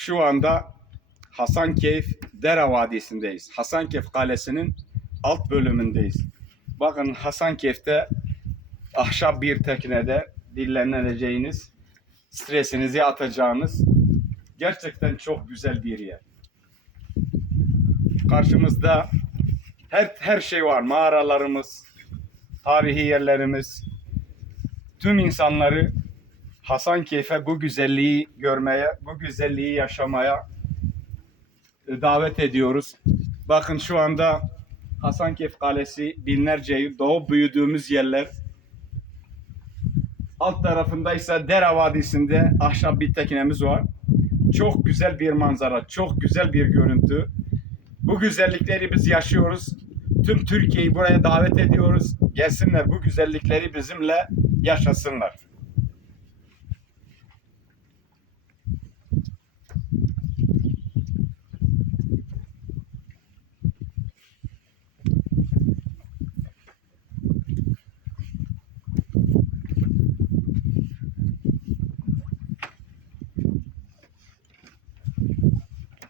Şu anda Hasankeyf Dere Vadisi'ndeyiz. Hasankeyf Kalesi'nin alt bölümündeyiz. Bakın Hasankeyf'te ahşap bir teknede dinleneceğiniz, stresinizi atacağınız gerçekten çok güzel bir yer. Karşımızda her her şey var. Mağaralarımız, tarihi yerlerimiz. Tüm insanları Hasankeyf'e bu güzelliği görmeye, bu güzelliği yaşamaya e, davet ediyoruz. Bakın şu anda Hasankeyf Kalesi binlerce yıl doğup büyüdüğümüz yerler. Alt tarafında ise Dere Vadisi'nde ahşap bir teknemiz var. Çok güzel bir manzara, çok güzel bir görüntü. Bu güzellikleri biz yaşıyoruz. Tüm Türkiye'yi buraya davet ediyoruz. Gelsinler bu güzellikleri bizimle yaşasınlar.